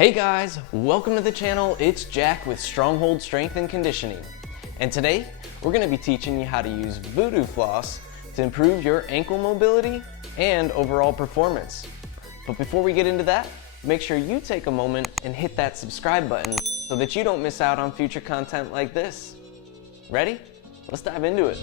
Hey guys, welcome to the channel. It's Jack with Stronghold Strength and Conditioning. And today, we're gonna be teaching you how to use Voodoo Floss to improve your ankle mobility and overall performance. But before we get into that, make sure you take a moment and hit that subscribe button so that you don't miss out on future content like this. Ready? Let's dive into it.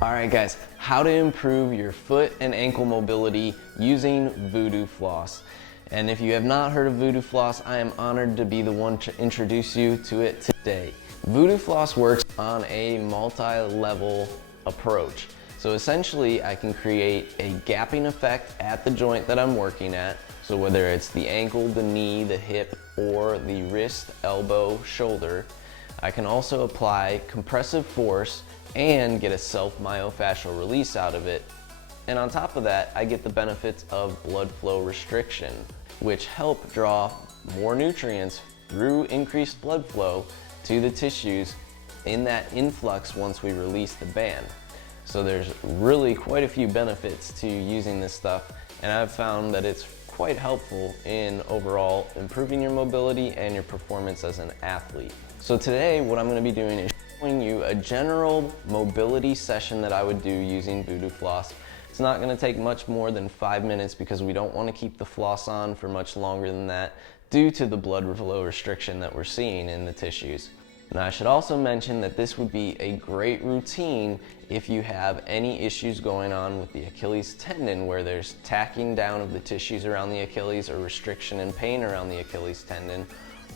Alright guys, how to improve your foot and ankle mobility using Voodoo Floss. And if you have not heard of Voodoo Floss, I am honored to be the one to introduce you to it today. Voodoo Floss works on a multi-level approach. So essentially I can create a gapping effect at the joint that I'm working at. So whether it's the ankle, the knee, the hip, or the wrist, elbow, shoulder, I can also apply compressive force and get a self-myofascial release out of it. And on top of that, I get the benefits of blood flow restriction, which help draw more nutrients through increased blood flow to the tissues in that influx once we release the band. So there's really quite a few benefits to using this stuff, and I've found that it's quite helpful in overall improving your mobility and your performance as an athlete. So today, what I'm going to be doing is showing you a general mobility session that I would do using Voodoo Floss. It's not going to take much more than 5 minutes because we don't want to keep the floss on for much longer than that due to the blood flow restriction that we're seeing in the tissues. Now I should also mention that this would be a great routine if you have any issues going on with the Achilles tendon, where there's tacking down of the tissues around the Achilles or restriction and pain around the Achilles tendon,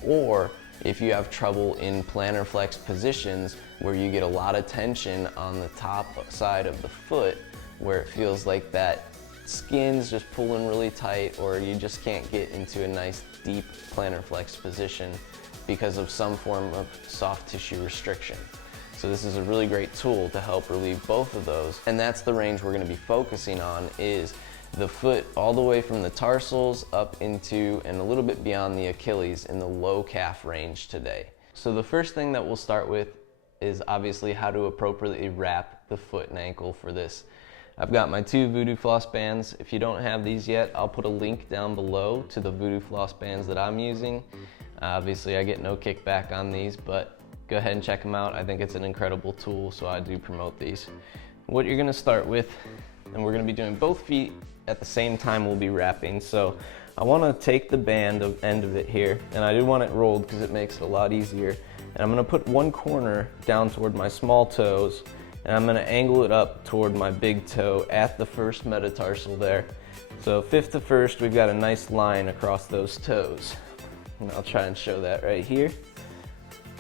or if you have trouble in plantar flex positions where you get a lot of tension on the top side of the foot where it feels like that skin's just pulling really tight, or you just can't get into a nice deep plantar flex position because of some form of soft tissue restriction. So this is a really great tool to help relieve both of those, and that's the range we're going to be focusing on, is the foot all the way from the tarsals up into and a little bit beyond the Achilles in the low calf range today. So the first thing that we'll start with is obviously how to appropriately wrap the foot and ankle for this. I've got my 2 Voodoo Floss bands. If you don't have these yet, I'll put a link down below to the Voodoo Floss bands that I'm using. Obviously I get no kickback on these, but go ahead and check them out. I think it's an incredible tool, so I do promote these. What you're gonna start with, and we're gonna be doing both feet at the same time we'll be wrapping. So I wanna take the end of it here, and I do want it rolled because it makes it a lot easier. And I'm gonna put one corner down toward my small toes, and I'm gonna angle it up toward my big toe at the first metatarsal there. So fifth to first, we've got a nice line across those toes. And I'll try and show that right here.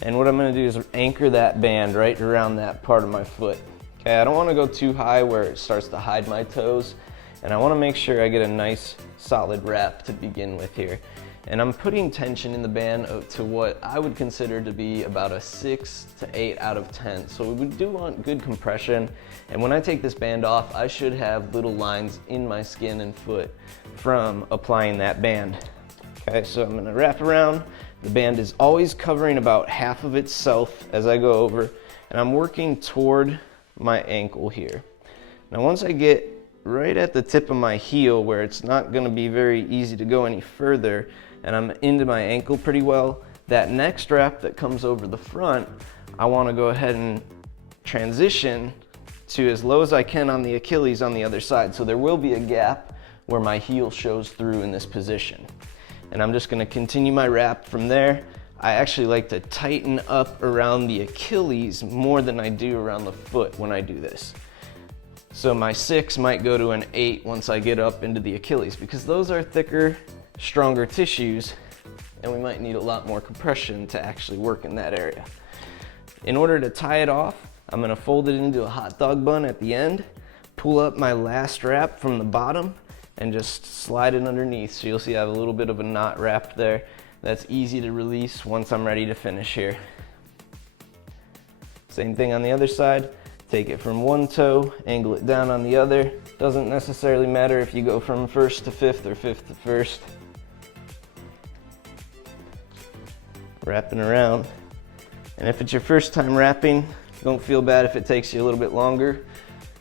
And what I'm gonna do is anchor that band right around that part of my foot. Okay, I don't wanna go too high where it starts to hide my toes, and I wanna make sure I get a nice solid wrap to begin with here. And I'm putting tension in the band to what I would consider to be about a 6 to 8 out of 10. So we do want good compression, and when I take this band off, I should have little lines in my skin and foot from applying that band. Okay, so I'm gonna wrap around. The band is always covering about half of itself as I go over, and I'm working toward my ankle here. Now once I get right at the tip of my heel where it's not gonna be very easy to go any further, and I'm into my ankle pretty well, that next wrap that comes over the front, I wanna go ahead and transition to as low as I can on the Achilles on the other side. So there will be a gap where my heel shows through in this position. And I'm just gonna continue my wrap from there. I actually like to tighten up around the Achilles more than I do around the foot when I do this. So my 6 might go to an 8 once I get up into the Achilles, because those are thicker, stronger tissues, and we might need a lot more compression to actually work in that area. In order to tie it off, I'm gonna fold it into a hot dog bun at the end, pull up my last wrap from the bottom, and just slide it underneath. So you'll see I have a little bit of a knot wrapped there. That's easy to release once I'm ready to finish here. Same thing on the other side. Take it from one toe, angle it down on the other. Doesn't necessarily matter if you go from first to fifth or fifth to first. Wrapping around. And if it's your first time wrapping, don't feel bad if it takes you a little bit longer.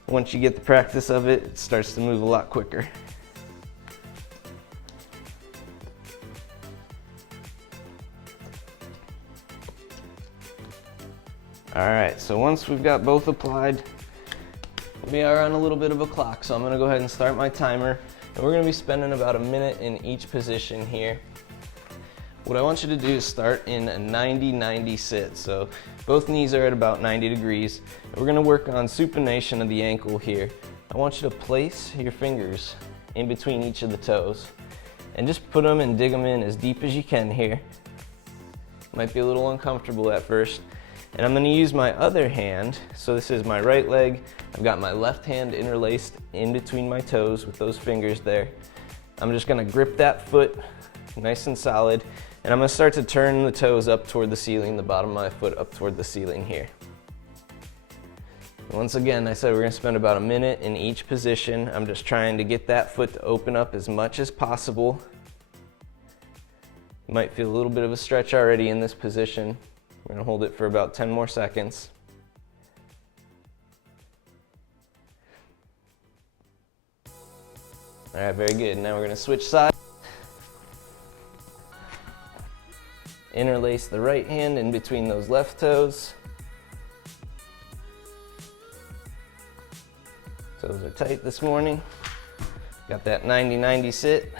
once you get the practice of it, it starts to move a lot quicker. All right, so once we've got both applied, we are on a little bit of a clock, so I'm gonna go ahead and start my timer, and we're gonna be spending about a minute in each position here. What I want you to do is start in a 90-90 sit, so both knees are at about 90 degrees. And we're gonna work on supination of the ankle here. I want you to place your fingers in between each of the toes, and just put them and dig them in as deep as you can here. Might be a little uncomfortable at first. And I'm gonna use my other hand, so this is my right leg. I've got my left hand interlaced in between my toes with those fingers there. I'm just gonna grip that foot nice and solid, and I'm gonna start to turn the toes up toward the ceiling, the bottom of my foot up toward the ceiling here. Once again, I said we're gonna spend about a minute in each position. I'm just trying to get that foot to open up as much as possible. You might feel a little bit of a stretch already in this position. We're gonna hold it for about 10 more seconds. All right, very good. Now we're gonna switch sides. Interlace the right hand in between those left toes. Toes are tight this morning. Got that 90-90 sit.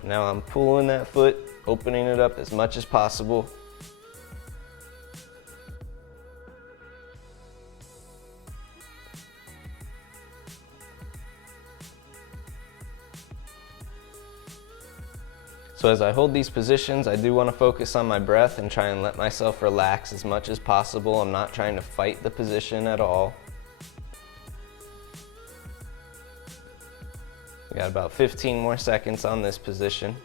And now I'm pulling that foot, opening it up as much as possible. So as I hold these positions, I do want to focus on my breath and try and let myself relax as much as possible. I'm not trying to fight the position at all. We got about 15 more seconds on this position.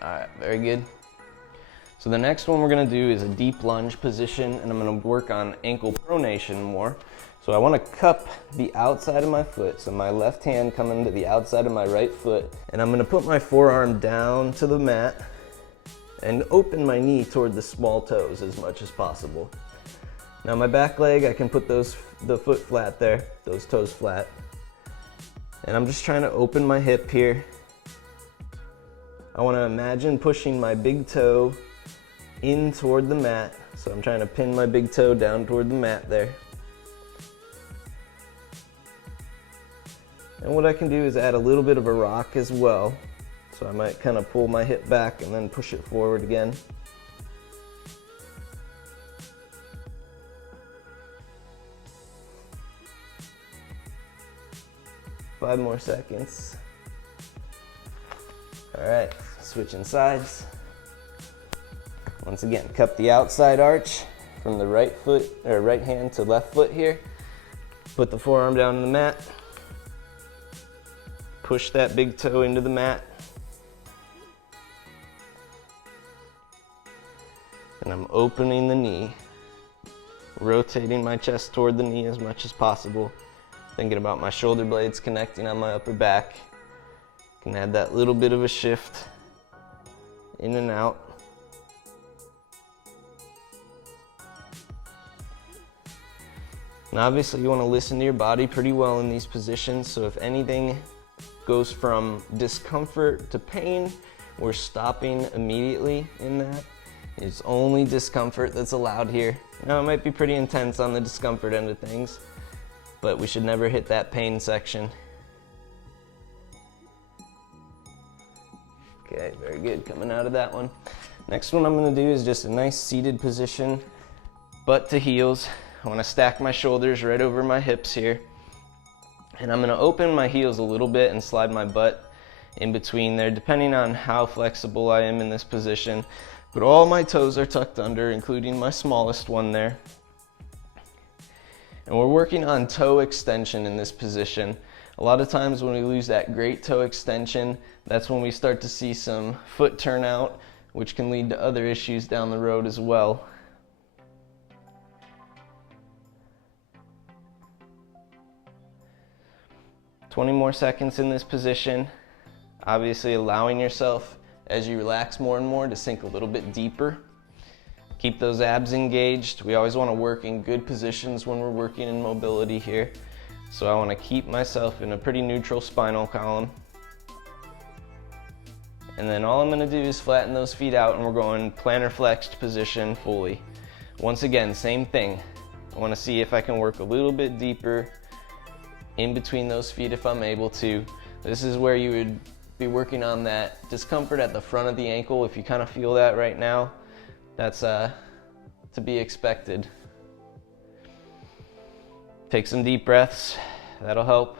All right, very good. So the next one we're gonna do is a deep lunge position, and I'm gonna work on ankle pronation more. So I wanna cup the outside of my foot, so my left hand coming to the outside of my right foot, and I'm gonna put my forearm down to the mat and open my knee toward the small toes as much as possible. Now my back leg, I can put the foot flat there, those toes flat. And I'm just trying to open my hip here. I wanna imagine pushing my big toe in toward the mat. So I'm trying to pin my big toe down toward the mat there. And what I can do is add a little bit of a rock as well. So I might kind of pull my hip back and then push it forward again. Five more seconds. All right, switching sides. Once again, cup the outside arch from the right foot, or right hand to left foot here. Put the forearm down on the mat. Push that big toe into the mat. And I'm opening the knee, rotating my chest toward the knee as much as possible. Thinking about my shoulder blades connecting on my upper back. Can add that little bit of a shift in and out. And obviously you want to listen to your body pretty well in these positions, so if anything goes from discomfort to pain, we're stopping immediately in that. It's only discomfort that's allowed here. Now it might be pretty intense on the discomfort end of things, but we should never hit that pain section. Okay, very good, coming out of that one. Next one I'm gonna do is just a nice seated position, butt to heels. I wanna stack my shoulders right over my hips here. And I'm gonna open my heels a little bit and slide my butt in between there, depending on how flexible I am in this position. But all my toes are tucked under, including my smallest one there. And we're working on toe extension in this position. A lot of times when we lose that great toe extension, that's when we start to see some foot turnout, which can lead to other issues down the road as well. "20 more seconds in this position. Obviously allowing yourself, as you relax more and more, to sink a little bit deeper. Keep those abs engaged. We always want to work in good positions when we're working in mobility here. So I want to keep myself in a pretty neutral spinal column. And then all I'm going to do is flatten those feet out, and we're going plantar flexed position fully. Once again, same thing. I want to see if I can work a little bit deeper in between those feet if I'm able to. This is where you would be working on that discomfort at the front of the ankle. If you kind of feel that right now, that's to be expected. Take some deep breaths, that'll help.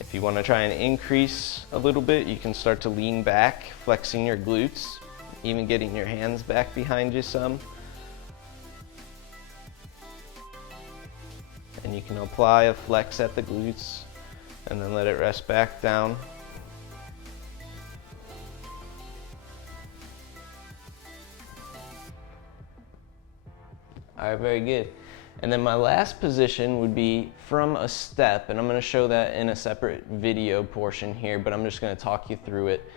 If you want to try and increase a little bit, you can start to lean back, flexing your glutes, even getting your hands back behind you some. And you can apply a flex at the glutes and then let it rest back down. All right, very good. And then my last position would be from a step, and I'm going to show that in a separate video portion here, but I'm just going to talk you through it.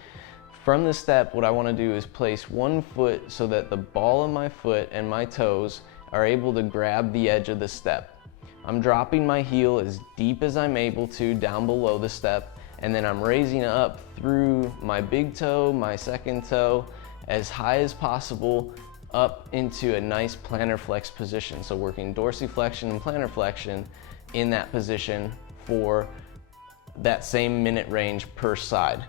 From the step, what I want to do is place one foot so that the ball of my foot and my toes are able to grab the edge of the step. I'm dropping my heel as deep as I'm able to down below the step, and then I'm raising up through my big toe, my second toe, as high as possible, up into a nice plantar flex position. So working dorsiflexion and plantar flexion in that position for that same minute range per side.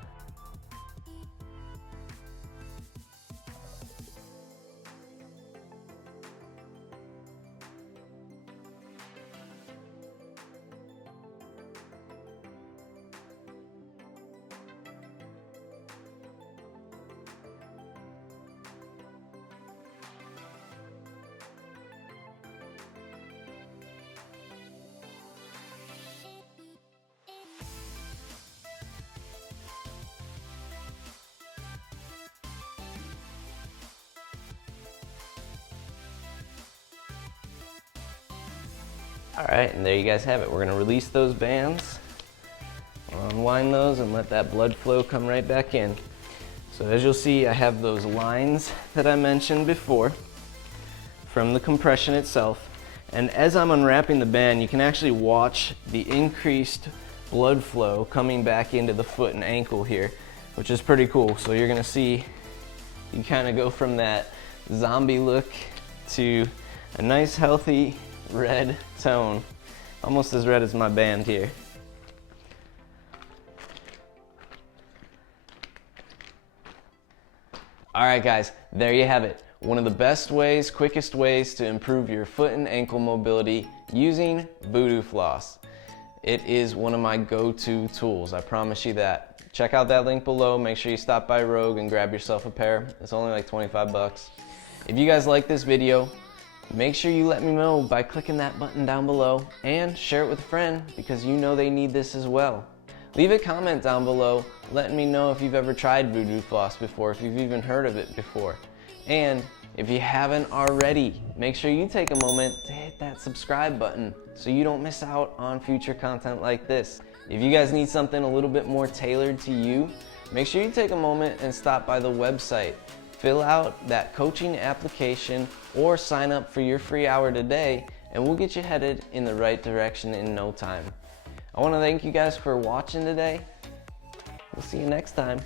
All right, and there you guys have it. We're gonna release those bands, unwind those, and let that blood flow come right back in. So as you'll see, I have those lines that I mentioned before from the compression itself. And as I'm unwrapping the band, you can actually watch the increased blood flow coming back into the foot and ankle here, which is pretty cool. So you're gonna see, you kind of go from that zombie look to a nice healthy red tone, almost as red as my band here. All right guys, there you have it. One of the best ways, quickest ways to improve your foot and ankle mobility using Voodoo Floss. It is one of my go-to tools, I promise you that. Check out that link below, make sure you stop by Rogue and grab yourself a pair. It's only like 25 bucks. If you guys like this video, make sure you let me know by clicking that button down below and share it with a friend because you know they need this as well. Leave a comment down below letting me know if you've ever tried Voodoo Floss before, if you've even heard of it before. And if you haven't already, make sure you take a moment to hit that subscribe button so you don't miss out on future content like this. If you guys need something a little bit more tailored to you, make sure you take a moment and stop by the website. Fill out that coaching application or sign up for your free hour today, and we'll get you headed in the right direction in no time. I want to thank you guys for watching today. We'll see you next time.